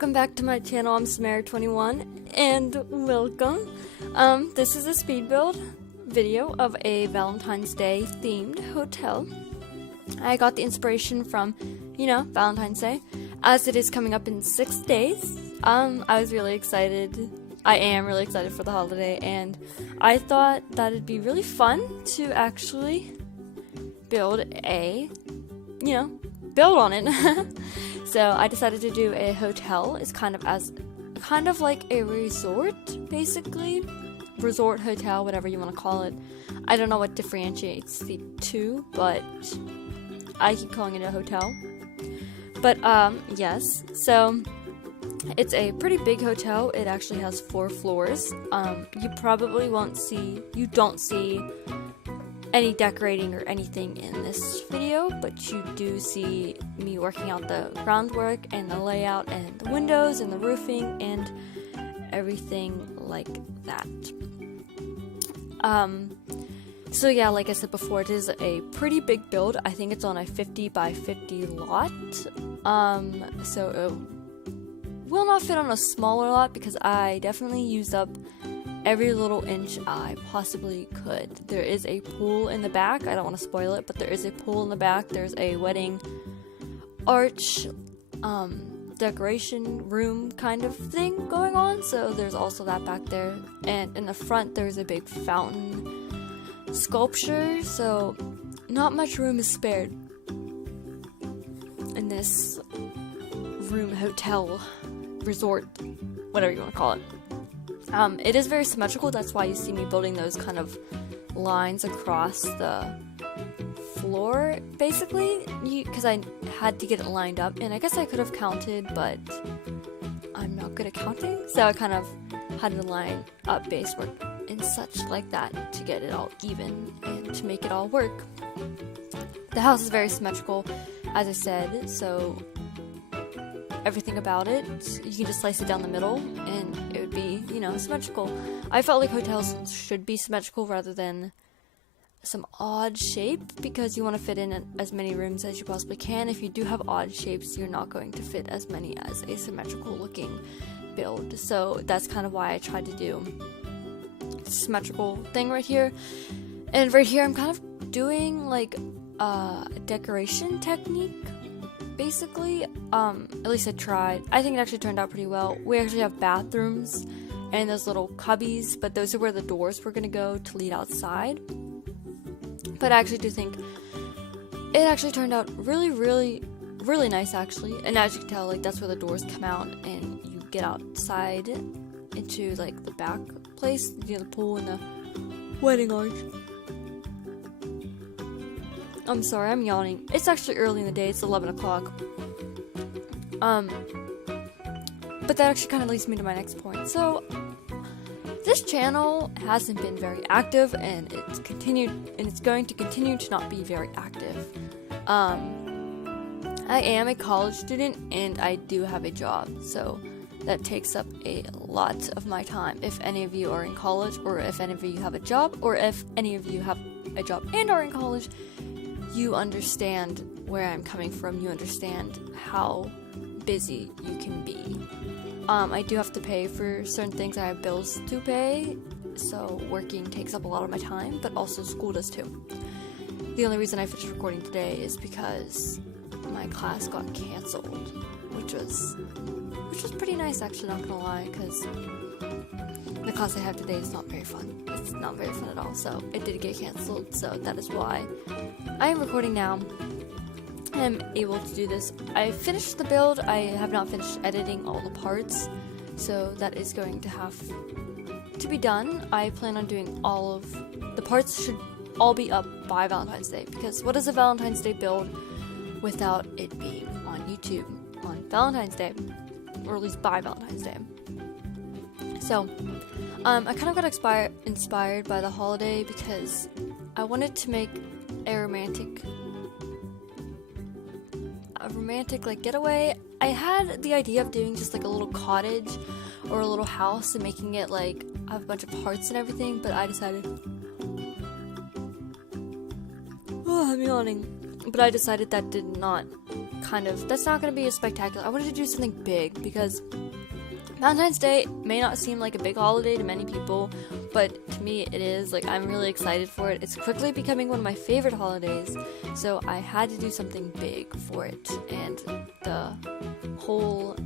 welcome back to my channel. I'm Samara21 and welcome. This is a speed build video of a Valentine's Day themed hotel. I got the inspiration from, Valentine's Day, as it is coming up in 6 days. I was really excited. I am really excited for the holiday, and I thought that it'd be really fun to actually build build on it. So I decided to do a hotel. It's kind of like a resort, basically. Resort, hotel, whatever you want to call it. I don't know what differentiates the two, but I keep calling it a hotel. But yes, so it's a pretty big hotel. It actually has 4 floors. You probably don't see any decorating or anything in this video, but you do see me working out the groundwork and the layout and the windows and the roofing and everything like that. So yeah, like I said before, it is a pretty big build. I think it's on a 50 by 50 lot. So it will not fit on a smaller lot because I definitely used up every little inch I possibly could. There is a pool in the back. I don't want to spoil it, but there is a pool in the back. There's a wedding arch decoration room kind of thing going on, so there's also that back there. And in the front there's a big fountain sculpture, so not much room is spared in this room, hotel, resort, whatever you want to call it. It is very symmetrical. That's why you see me building those kind of lines across the floor, basically, because I had to get it lined up, and I guess I could have counted, but I'm not good at counting, so I kind of had to line up base work and such like that to get it all even and to make it all work. The house is very symmetrical, as I said, so everything about it, you can just slice it down the middle and it would be, symmetrical. I felt like hotels should be symmetrical rather than some odd shape, because you want to fit in as many rooms as you possibly can. If you do have odd shapes, you're not going to fit as many as a symmetrical looking build. So that's kind of why I tried to do a symmetrical thing right here. And right here I'm kind of doing like a decoration technique, basically. At least I tried. I think it actually turned out pretty well. We actually have bathrooms and those little cubbies, but those are where the doors were going to go to lead outside. But I actually do think it actually turned out really, really, really nice, actually. And as you can tell, like, that's where the doors come out and you get outside into like the back place, the pool and the wedding arch. I'm sorry, I'm yawning. It's actually early in the day. It's 11 o'clock. But that actually kind of leads me to my next point. So, this channel hasn't been very active, and it's going to continue to not be very active. I am a college student, and I do have a job, so that takes up a lot of my time. If any of you are in college, or if any of you have a job, or if any of you have a job and are in college, you understand where I'm coming from. You understand how busy you can be. I do have to pay for certain things. I have bills to pay, so working takes up a lot of my time, but also school does too. The only reason I finished recording today is because my class got canceled, which was pretty nice, actually, not gonna lie, because the class I have today is not very fun. It's not very fun at all, so it did get canceled, so that is why I am recording now. I am able to do this. I finished the build. I have not finished editing all the parts, so that is going to have to be done. I plan on doing all of the parts. Should all be up by Valentine's Day, because what is a Valentine's Day build without it being on YouTube on Valentine's Day, or at least by Valentine's Day? So I kind of got inspired by the holiday because I wanted to make a romantic like getaway. I had the idea of doing just like a little cottage or a little house and making it like have a bunch of hearts and everything, but I decided, I'm yawning, but I decided that did not that's not going to be as spectacular. I wanted to do something big because Valentine's Day may not seem like a big holiday to many people, but to me it is. Like, I'm really excited for it. It's quickly becoming one of my favorite holidays, so I had to do something big for it. And the whole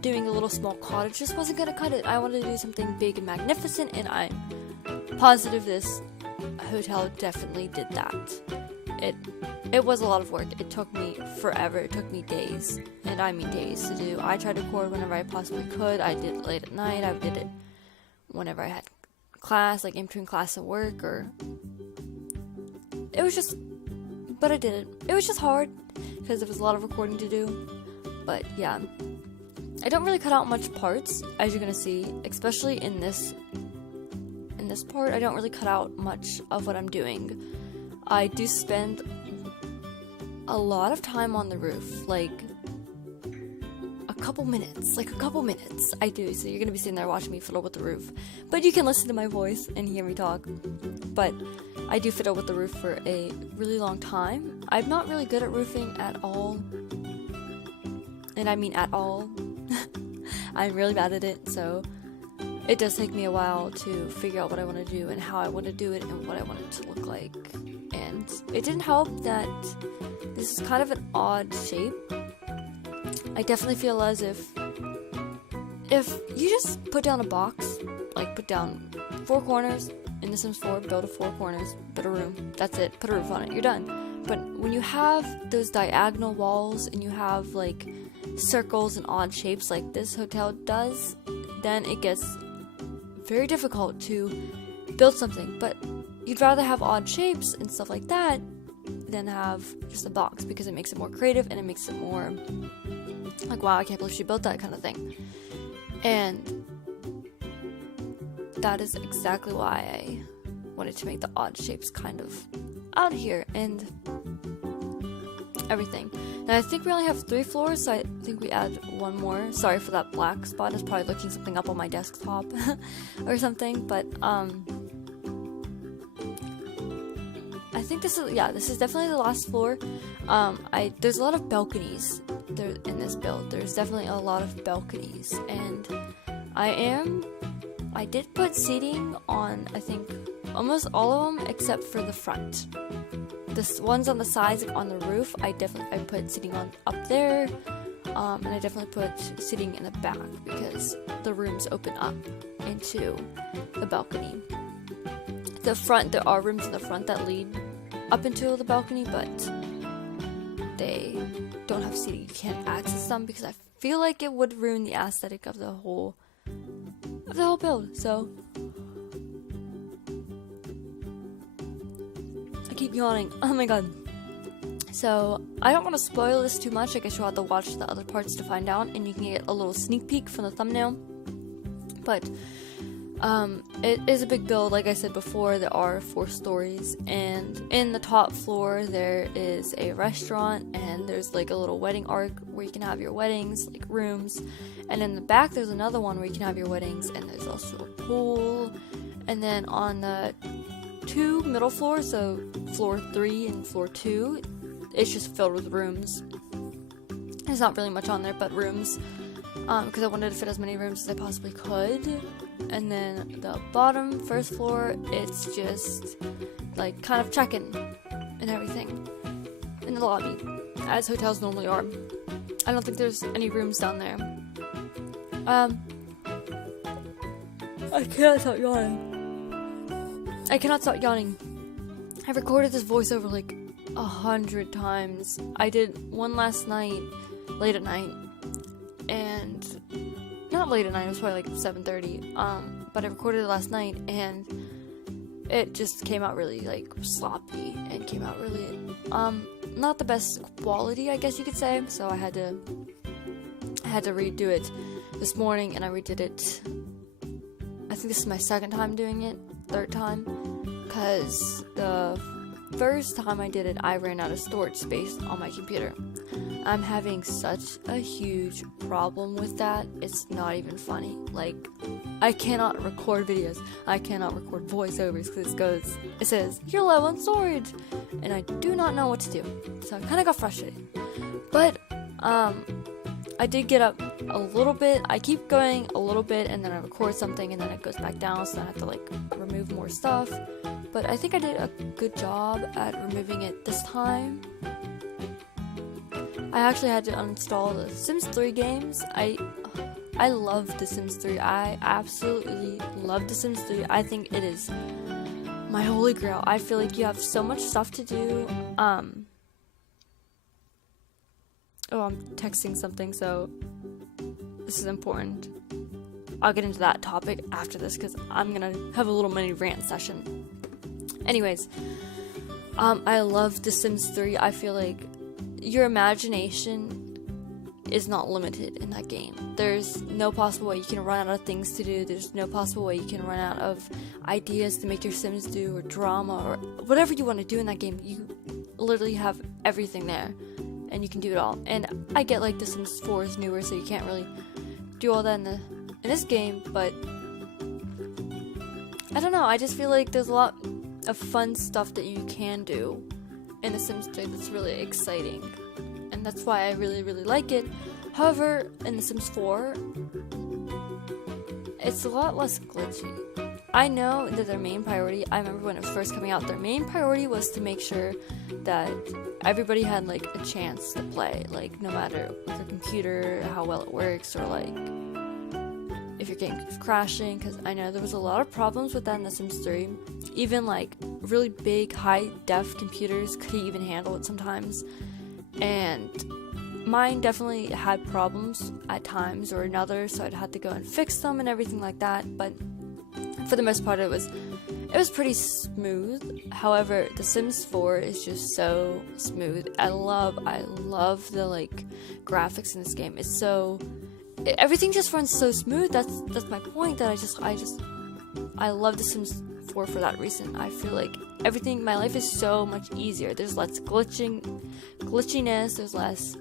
doing a little small cottage just wasn't gonna cut it. I wanted to do something big and magnificent, and I'm positive this hotel definitely did that. It was a lot of work. It took me forever. It took me days, and I mean days to do. I tried to record whenever I possibly could. I did it late at night. I did it whenever I had class, like in between class and work, or it was just, but I did it. It was just hard because there was a lot of recording to do, but yeah. I don't really cut out much parts, as you're gonna see, especially in this part. I don't really cut out much of what I'm doing. I do spend a lot of time on the roof, like a couple minutes. I do, so you're gonna be sitting there watching me fiddle with the roof, but you can listen to my voice and hear me talk. But I do fiddle with the roof for a really long time. I'm not really good at roofing at all, and I mean at all. I'm really bad at it, so it does take me a while to figure out what I want to do and how I want to do it and what I want it to look like. And it didn't help that this is kind of an odd shape. I definitely feel as if you just put down a box, like put down 4 corners in The Sims 4, build 4 corners, build a room, that's it, put a roof on it, you're done. But when you have those diagonal walls and you have like circles and odd shapes like this hotel does, then it gets very difficult to build something. But you'd rather have odd shapes and stuff like that than have just a box, because it makes it more creative and it makes it more like, wow, I can't believe she built that kind of thing. And that is exactly why I wanted to make the odd shapes kind of out here and everything. And I think we only have 3 floors, so I think we add 1 more. Sorry for that black spot. It's probably looking something up on my desktop or something, but I think this is definitely the last floor. There's a lot of balconies there in this build. There's definitely a lot of balconies, and I did put seating on, I think, almost all of them except for the front. The ones on the sides, like on the roof, I put seating on up there, and I definitely put seating in the back because the rooms open up into the balcony. The front, there are rooms in the front that lead up into the balcony, but they don't have seating. You can't access them because I feel like it would ruin the aesthetic of the whole build. So I keep yawning. Oh my god. So I don't want to spoil this too much. I guess you'll have to watch the other parts to find out, and you can get a little sneak peek from the thumbnail. But it is a big build. Like I said before, there are 4 stories, and in the top floor there is a restaurant, and there's like a little wedding arc where you can have your weddings, like rooms, and in the back there's another one where you can have your weddings, and there's also a pool. And then on the 2 middle floors, so floor 3 and floor 2, it's just filled with rooms. There's not really much on there but rooms, because I wanted to fit as many rooms as I possibly could. And then the bottom, first floor, it's just like kind of check-in and everything in the lobby, as hotels normally are. I don't think there's any rooms down there. I cannot stop yawning. I've recorded this voiceover like 100 times. I did one last night, late at night, and not late at night, it was probably like 7:30, but I recorded it last night, and it just came out really like sloppy, and came out really not the best quality, I guess you could say. So I had to redo it this morning, and I redid it. I think this is my 2nd time doing it, 3rd time, because the first time I did it, I ran out of storage space on my computer. I'm having such a huge problem with that. It's not even funny. Like, I cannot record videos. I cannot record voiceovers because it says, you're low on storage. And I do not know what to do. So I kind of got frustrated. But, I did get up a little bit. I keep going a little bit and then I record something and then it goes back down. So then I have to like remove more stuff. But I think I did a good job at removing it this time. I actually had to uninstall the Sims 3 games. I love The Sims 3. I absolutely love The Sims 3. I think it is my holy grail. I feel like you have so much stuff to do. Oh, I'm texting something, so this is important. I'll get into that topic after this because I'm gonna have a little mini rant session. Anyways, I love The Sims 3. I feel like your imagination is not limited in that game. There's no possible way you can run out of things to do. There's no possible way you can run out of ideas to make your Sims do, or drama, or whatever you want to do in that game. You literally have everything there, and you can do it all. And I get like The Sims 4 is newer, so you can't really do all that in this game, but I don't know. I just feel like there's a lot of fun stuff that you can do in The Sims 3 that's really exciting, and that's why I really, really like it. However, in The Sims 4, it's a lot less glitchy. I know that their main priority, I remember when it was first coming out, their main priority was to make sure that everybody had like a chance to play, like no matter your computer, how well it works, or like if your game keeps crashing, because I know there was a lot of problems with that in The Sims 3. Even like really big high def computers couldn't even handle it sometimes, and mine definitely had problems at times or another, so I'd have to go and fix them and everything like that. But for the most part, it was pretty smooth. However, The Sims 4 is just so smooth. I love the like graphics in this game. It's so, everything just runs so smooth. That's my point. That I love The Sims 4 for that reason. I feel like everything, my life is so much easier. There's less glitchiness. There's less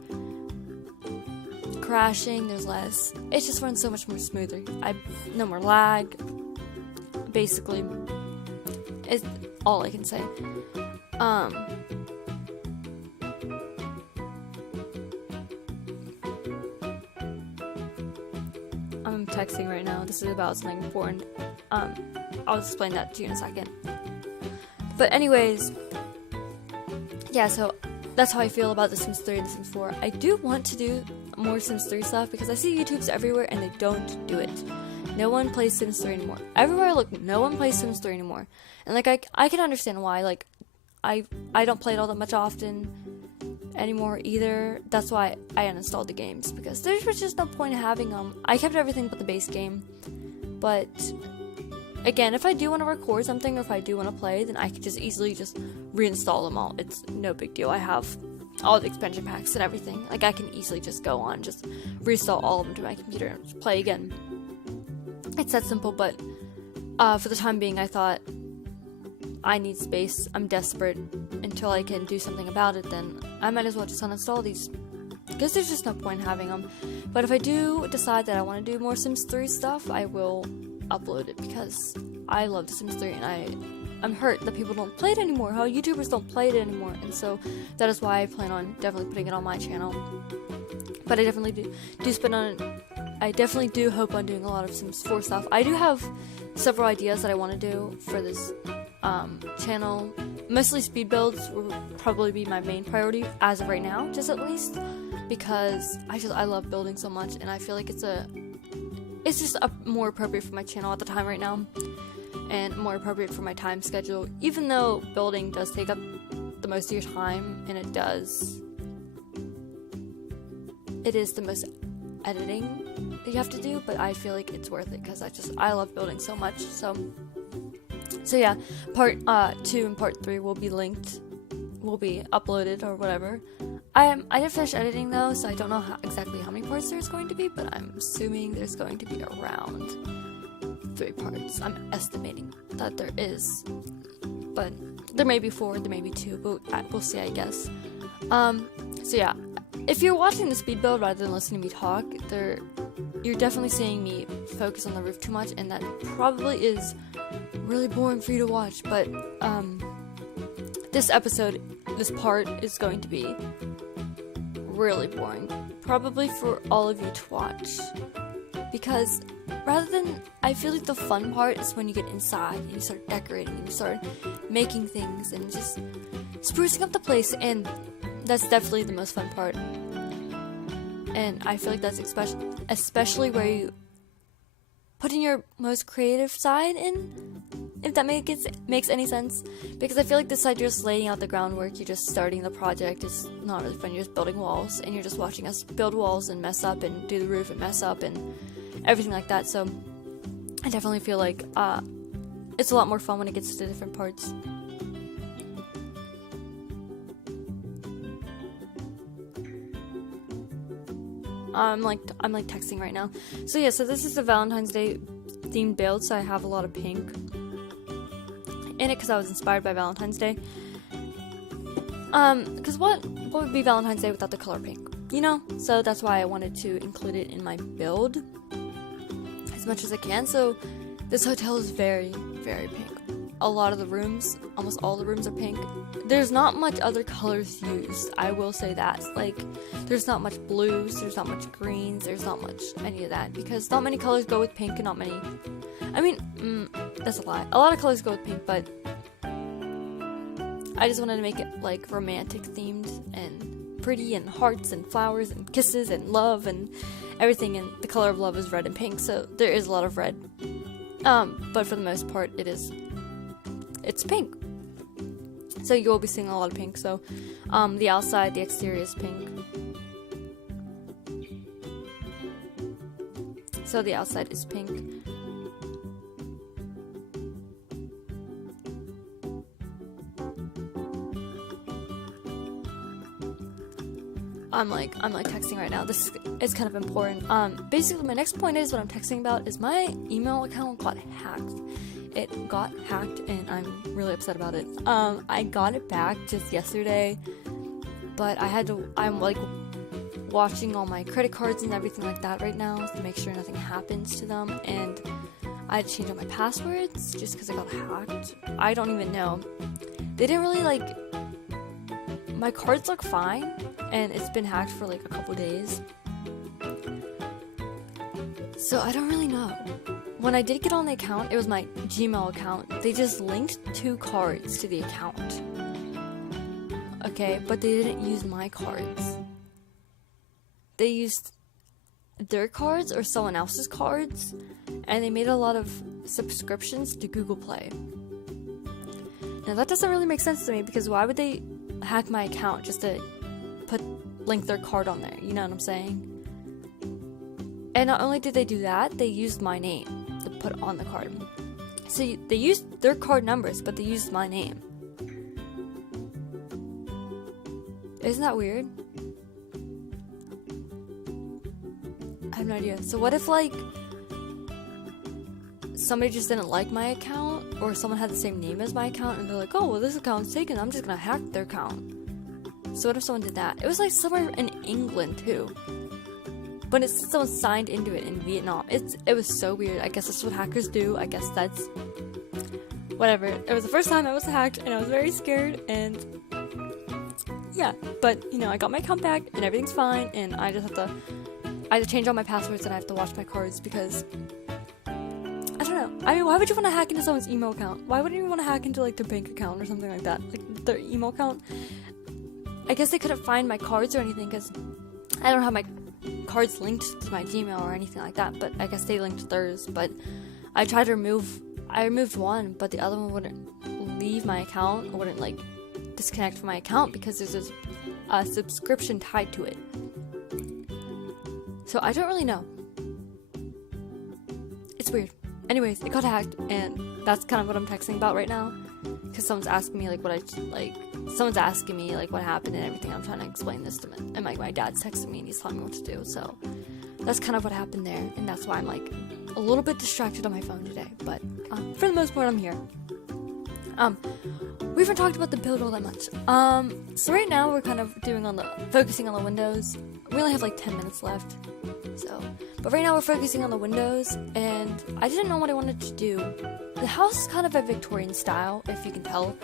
crashing. There's less. It just runs so much more smoother. No more lag. Basically, is all I can say. I'm texting right now. This is about something important. I'll explain that to you in a second. But anyways, yeah, so that's how I feel about The Sims 3 and The Sims 4. I do want to do more Sims 3 stuff because I see YouTubes everywhere and they don't do it. No one plays Sims 3 anymore. Everywhere I look, no one plays Sims 3 anymore. And like I can understand why. Like I don't play it all that much often anymore either. That's why I uninstalled the games, because there was just no point in having them. I kept everything but the base game. But again, if I do want to record something or if I do want to play, then I could just easily just reinstall them all. It's no big deal. I have all the expansion packs and everything. Like I can easily just go on, just reinstall all of them to my computer and just play again. It's that simple, but for the time being, I thought I need space. I'm desperate. Until I can do something about it, then I might as well just uninstall these, because there's just no point in having them. But if I do decide that I want to do more Sims 3 stuff, I will upload it, because I love The Sims 3, and I'm hurt that people don't play it anymore, how YouTubers don't play it anymore, and so that is why I plan on definitely putting it on my channel. But I definitely I definitely do hope on doing a lot of Sims 4 stuff. I do have several ideas that I want to do for this channel. Mostly speed builds will probably be my main priority as of right now, just at least, because I love building so much, and I feel like it's just more appropriate for my channel at the time right now, and more appropriate for my time schedule. Even though building does take up the most of your time, and it is the most editing that you have to do, but I feel like it's worth it because I love building so much. So yeah, part 2 and part 3 will be linked, will be uploaded or whatever. I didn't finish editing though, so I don't know exactly how many parts there's going to be, but I'm assuming there's going to be around 3 parts. I'm estimating that there is, but There may be 4, there may be 2, but we'll see, I guess. So yeah, if you're watching the speed build rather than listening to me talk, you're definitely seeing me focus on the roof too much, and that probably is really boring for you to watch, but this part is going to be really boring, probably for all of you to watch, because I feel like the fun part is when you get inside and you start decorating and you start making things and just sprucing up the place, and that's definitely the most fun part. And I feel like that's especially where you put in your most creative side in, if that makes any sense. Because I feel like this side, you're just laying out the groundwork, you're just starting the project, it's not really fun, you're just building walls, and you're just watching us build walls and mess up and do the roof and mess up and everything like that. So I definitely feel like it's a lot more fun when it gets to the different parts. I'm like texting right now. So yeah, so this is the Valentine's Day themed build, so I have a lot of pink in it because I was inspired by Valentine's Day. Because what would be Valentine's Day without the color pink, you know? So that's why I wanted to include it in my build as much as I can. So this hotel is very, very pink. A lot of the rooms, almost all the rooms are pink. There's not much other colors used, I will say that. Like, there's not much blues, there's not much greens, there's not much any of that, because not many colors go with pink and not many... I mean, that's a lie. A lot of colors go with pink, but I just wanted to make it, like, romantic themed and pretty and hearts and flowers and kisses and love and everything, and the color of love is red and pink, so there is a lot of red. But for the most part, it's pink. So you will be seeing a lot of pink. So the outside, the exterior is pink. So the outside is pink. I'm like texting right now. This is kind of important. Basically my next point is what I'm texting about is my email account got hacked. It got hacked and I'm really upset about it. I got it back just yesterday, but I'm like watching all my credit cards and everything like that right now to make sure nothing happens to them, and I had to change all my passwords just because I got hacked. I don't even know. They didn't really my cards look fine, and it's been hacked for like a couple days. So I don't really know. When I did get on the account, it was my Gmail account. They just linked 2 cards to the account. Okay, but they didn't use my cards. They used their cards or someone else's cards, and they made a lot of subscriptions to Google Play. Now that doesn't really make sense to me, because why would they hack my account just to link their card on there? You know what I'm saying? And not only did they do that, they used my name to put on the card. So they used their card numbers, but they used my name. Isn't that weird? I have no idea. So what if somebody just didn't like my account, or someone had the same name as my account, and they're like, oh, well, this account's taken, I'm just gonna hack their account. So what if someone did that? It was somewhere in England too, but someone signed into it in Vietnam. It was so weird. I guess that's what hackers do. I guess that's whatever. It was the first time I was hacked, and I was very scared, and yeah, but I got my account back and everything's fine, and I have to change all my passwords, and I have to watch my cards, because I don't know. I mean, why would you want to hack into someone's email account? Why wouldn't you want to hack into their bank account or something like that? Their email account? I guess they couldn't find my cards or anything, because I don't have my cards linked to my Gmail or anything like that, but I guess they linked theirs. But I removed one, but the other one wouldn't leave my account, or wouldn't disconnect from my account, because there's a subscription tied to it. So I don't really know. It's weird. Anyways, it got hacked, and that's kind of what I'm texting about right now, because someone's asking me someone's asking me what happened and everything. I'm trying to explain this to them, and my dad's texting me and he's telling me what to do. So that's kind of what happened there, and that's why I'm a little bit distracted on my phone today. But for the most part, I'm here. We haven't talked about the build all that much. So right now we're kind of focusing on the windows. We only have like 10 minutes left. But right now we're focusing on the windows, and I didn't know what I wanted to do. The house is kind of a Victorian style, if you can tell,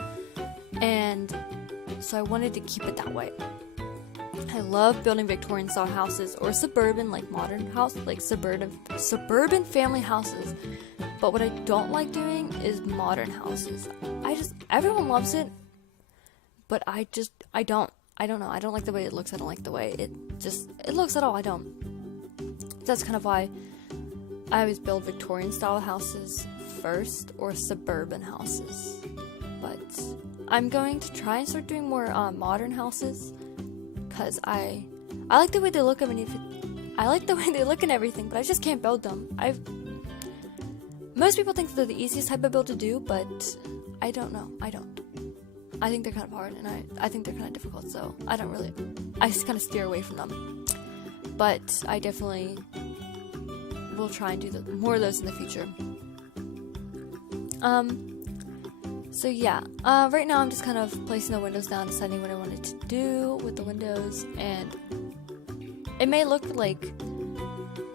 and so I wanted to keep it that way. I love building Victorian style houses or suburban, like modern house, like suburban family houses. But what I don't like doing is modern houses. Everyone loves it, but I don't know. I don't like the way it looks. I don't like the way it looks at all. I don't. That's kind of why I always build Victorian style houses first, or suburban houses. But I'm going to try and start doing more modern houses, because I like the way they look. I like the way they look and everything, but I just can't build them. Most people think they're the easiest type of build to do, but I don't know. I don't. I think they're kind of hard, and I think they're kind of difficult, so I just kind of steer away from them. But I definitely will try and do more of those in the future. So yeah, right now I'm just kind of placing the windows down, deciding what I wanted to do with the windows, and it may look like,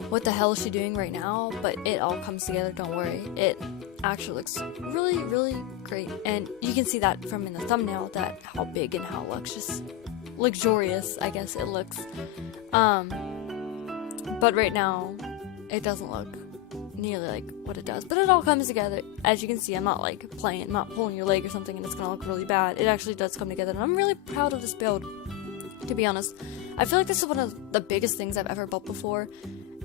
what the hell is she doing right now? But it all comes together, don't worry. It actually looks really, really great, and you can see that from in the thumbnail, that how big and how it looks just luxurious, I guess it looks. But right now, it doesn't look nearly like what it does. But it all comes together. As you can see, I'm not like I'm not pulling your leg or something and it's gonna look really bad. It actually does come together, and I'm really proud of this build, to be honest. I feel like this is one of the biggest things I've ever built before,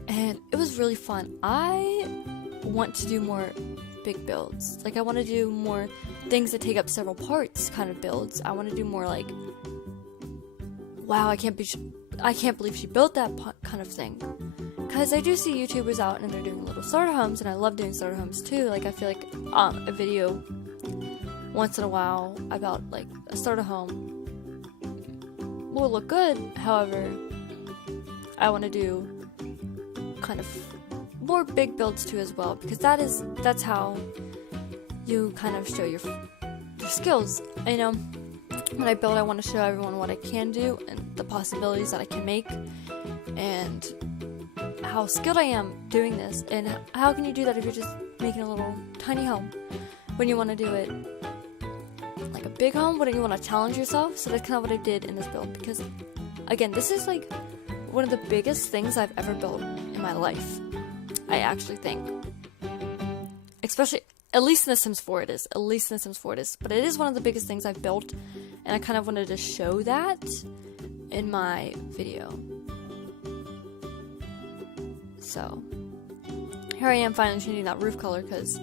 and it was really fun. I want to do more big builds. Like, I want to do more things that take up several parts kind of builds. I want to do more like, wow, I can't believe she built that kind of thing. Because I do see YouTubers out and they're doing little starter homes, and I love doing starter homes too. Like, I feel like a video once in a while about like a starter home will look good. However, I want to do kind of more big builds too as well, because that's how you kind of show your skills. You know, when I build, I want to show everyone what I can do and the possibilities that I can make, and how skilled I am doing this. And how can you do that if you're just making a little tiny home? When you want to do it like a big home, wouldn't you want to challenge yourself? So that's kind of what I did in this build, because again, this is like one of the biggest things I've ever built in my life, I actually think. Especially, at least in The Sims 4 it is. But it is one of the biggest things I've built, and I kind of wanted to show that in my video. So, here I am finally changing that roof color, because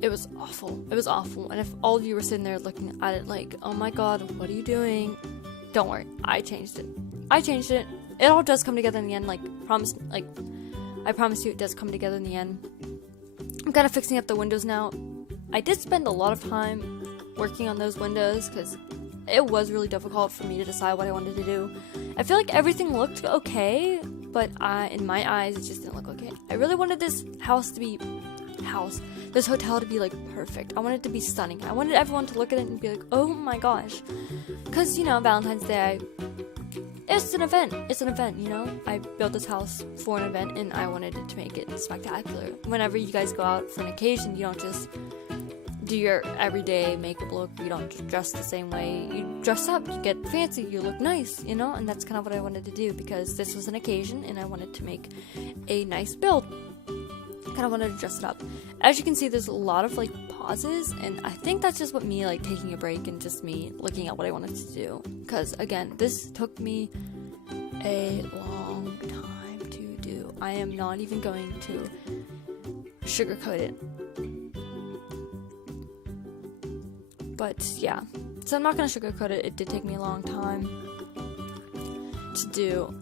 it was awful. It was awful. And if all of you were sitting there looking at it like, oh my god, what are you doing? Don't worry, I changed it. It all does come together in the end, I promise you it does come together in the end. I'm kind of fixing up the windows now. I did spend a lot of time working on those windows, because it was really difficult for me to decide what I wanted to do. I feel like everything looked okay, but in my eyes, it just didn't look okay. I really wanted this this hotel to be like perfect. I wanted it to be stunning. I wanted everyone to look at it and be like, oh my gosh. Because, you know, Valentine's Day, it's an event, you know? I built this house for an event, and I wanted it to make it spectacular. Whenever you guys go out for an occasion, you don't just do your everyday makeup look. You don't just dress the same way. You dress up, you get fancy, you look nice, you know? And that's kind of what I wanted to do, because this was an occasion, and I wanted to make a nice build. Kind of wanted to dress it up. As you can see, there's a lot of like pauses, and I think that's just what me like taking a break and just me looking at what I wanted to do. Because again, this took me a long time to do. I am not even going to sugarcoat it. But yeah, so I'm not going to sugarcoat it. It did take me a long time to do.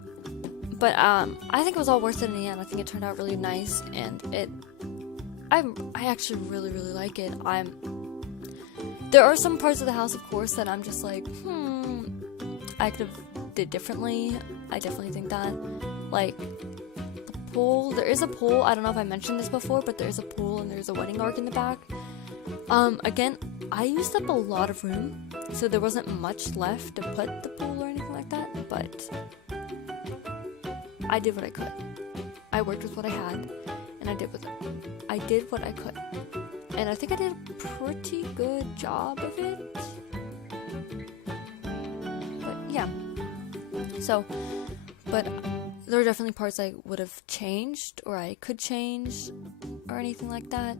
But I think it was all worth it in the end. I think it turned out really nice, and I actually really, really like it. There are some parts of the house, of course, that I'm just like, I could have did differently. I definitely think that. Like, the pool, there is a pool. I don't know if I mentioned this before, but there is a pool, and there's a wedding arc in the back. Again, I used up a lot of room, so there wasn't much left to put the pool or anything like that, but I did what I could. I worked with what I had, and I did what I could. And I think I did a pretty good job of it. But yeah. So, but there are definitely parts I would have changed, or I could change, or anything like that.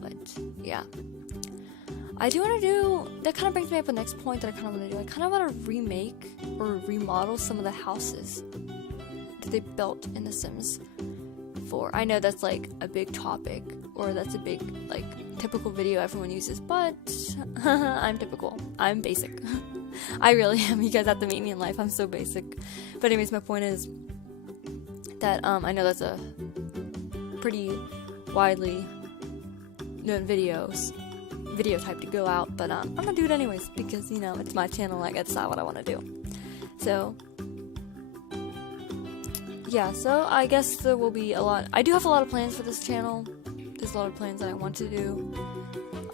But yeah. I do want to do, that kind of brings me up the next point that I kind of want to do. I kind of want to remake or remodel some of the houses that they built in The Sims 4. I know that's like a big topic, or that's a big, like, typical video everyone uses, but I'm typical. I'm basic. I really am. You guys have to meet me in life. I'm so basic. But anyways, my point is that I know that's a pretty widely known video type to go out, but I'm gonna do it anyways because, you know, it's my channel. I get to decide what I want to do. So yeah, so I guess there will be a lot. I do have a lot of plans for this channel. There's a lot of plans that I want to do.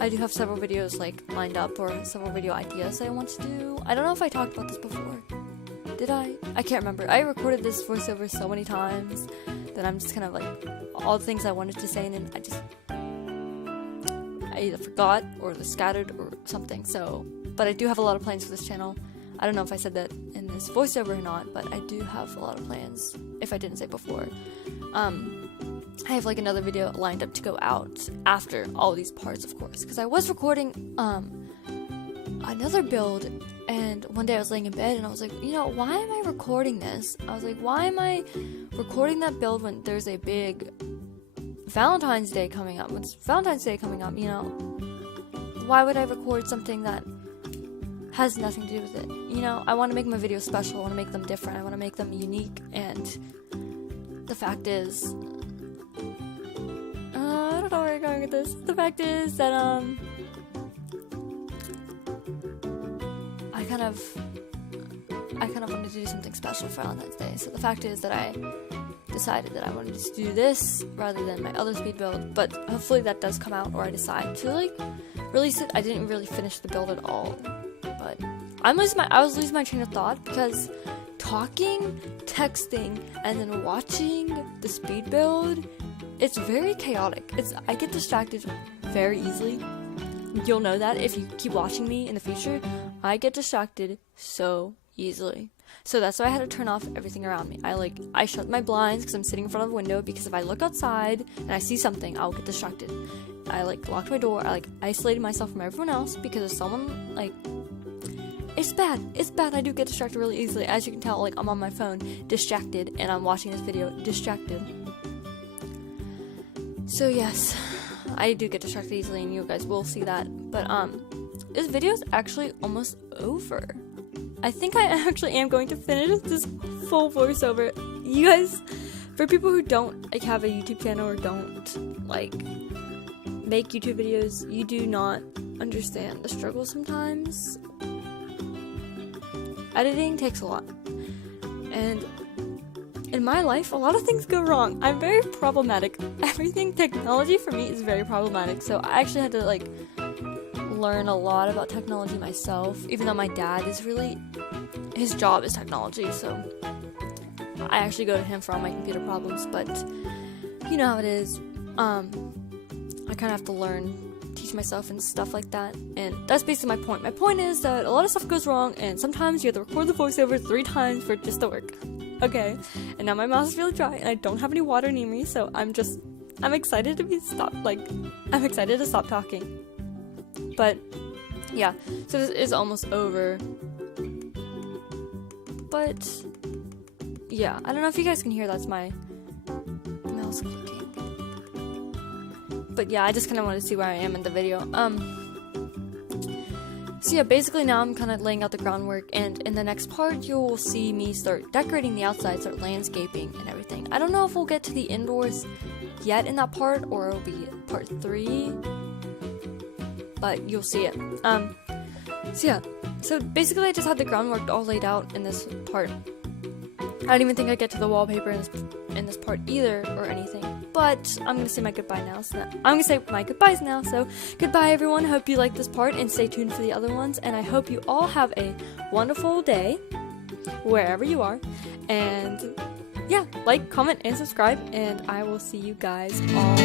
I do have several videos like lined up, or several video ideas I want to do. I don't know if I talked about this before. Did I? I can't remember. I recorded this voiceover so many times that I'm just kind of like, all the things I wanted to say, and then I either forgot or was scattered or something. So, but I do have a lot of plans for this channel. I don't know if I said that in this voiceover or not, but I do have a lot of plans, if I didn't say before. I have like another video lined up to go out after all these parts, of course, because I was recording another build, and one day I was laying in bed and I was like, you know, why am I recording this? I was like, why am I recording that build when there's a big Valentine's Day coming up? When it's Valentine's Day coming up, you know, why would I record something that has nothing to do with it? You know, I want to make my videos special. I want to make them different. I want to make them unique. And the fact is, I don't know where you're going with this. The fact is that I kind of wanted to do something special for Valentine's Day. So the fact is that I decided that I wanted to do this rather than my other speed build. But hopefully that does come out, or I decide to like release it. I didn't really finish the build at all. But I was losing my train of thought because talking, texting, and then watching the speed build, it's very chaotic. I get distracted very easily. You'll know that if you keep watching me in the future. I get distracted so easily. So that's why I had to turn off everything around me. I shut my blinds because I'm sitting in front of a window, because if I look outside and I see something, I'll get distracted. I locked my door. I isolated myself from everyone else, because if someone it's bad. I do get distracted really easily. As you can tell, I'm on my phone, distracted, and I'm watching this video, distracted. So yes, I do get distracted easily, and you guys will see that. But this video is actually almost over. I think I actually am going to finish this full voiceover. You guys, for people who don't have a YouTube channel or don't make YouTube videos, you do not understand the struggle sometimes. Editing takes a lot, and in my life, a lot of things go wrong. I'm very problematic. Technology for me is very problematic, so I actually had to learn a lot about technology myself, even though my dad is his job is technology, so I actually go to him for all my computer problems. But you know how it is. I kind of have to teach myself and stuff like that, and that's basically my point. My point is that a lot of stuff goes wrong, and sometimes you have to record the voiceover 3 times for it just to work. Okay, and now my mouth is really dry, and I don't have any water near me, so I'm excited I'm excited to stop talking. But yeah, so this is almost over. But yeah, I don't know if you guys can hear, that's my mouse clicking. But yeah, I just kind of wanted to see where I am in the video. So yeah, basically now I'm kind of laying out the groundwork, and in the next part you'll see me start decorating the outside, start landscaping and everything. I don't know if we'll get to the indoors yet in that part, or it'll be part 3, but you'll see it. So yeah, so basically I just had the groundwork all laid out in this part. I don't even think I get to the wallpaper in this part either or anything. But I'm gonna say my goodbye now. I'm gonna say my goodbyes now. So goodbye, everyone. Hope you liked this part and stay tuned for the other ones. And I hope you all have a wonderful day wherever you are. And yeah, like, comment, and subscribe. And I will see you guys all